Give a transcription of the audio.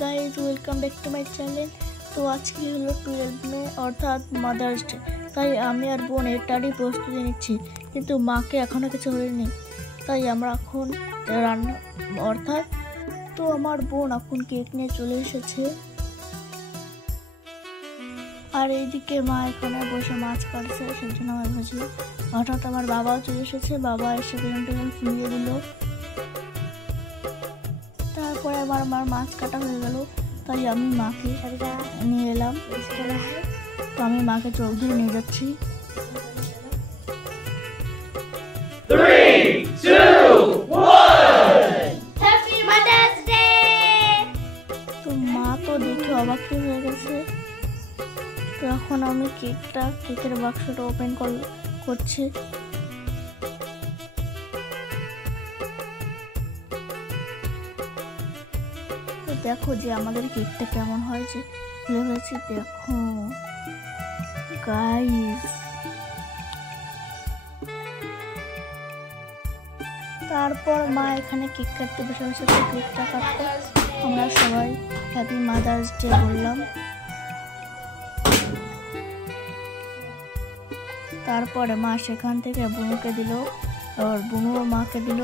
Guys, welcome back to my channel. তো আজকে হলো 12 মে অর্থাৎ মাদার্স ডে, তাই আমি আর বোন এটারই প্রস্তুতি নিচ্ছি, কিন্তু মাকে এখনও কিছু হয়নি। তাই আমরা এখন রান্না অর্থাৎ তো আমার বোন এখন কেক নিয়ে চলে এসেছে, আর এইদিকে মা এখানে বসে মাছ কাটছে, সেই জন্য আমার ভাজি। হঠাৎ আমার বাবাও চলে এসেছে, বাবা এসে পেন ফুলিয়ে দিল। তারপরে আমার মাছ কাটা হয়ে গেল, তাই আমি মাকে নিয়ে এলাম। তো আমি মাকে চোখ ধরে নিয়ে যাচ্ছি। 3, 2, 1 হ্যাপি মাদার্স ডে। তো মা তো দেখে অবাক হয়ে গেছে। তো এখন আমি কেকের বাক্সটা ওপেন করছি। তো দেখো যে আমাদের কেকটা কেমন হয়েছে, হয়েছে দেখো গাইস। তারপর মা এখানে কেক কাটতে বসে বসে কেকটা কাটতে আমরা সবাই হ্যাপি মাদার্স ডে বললাম। তারপরে মা সেখান থেকে বুনুকে দিল, আর বুনুও মাকে দিল।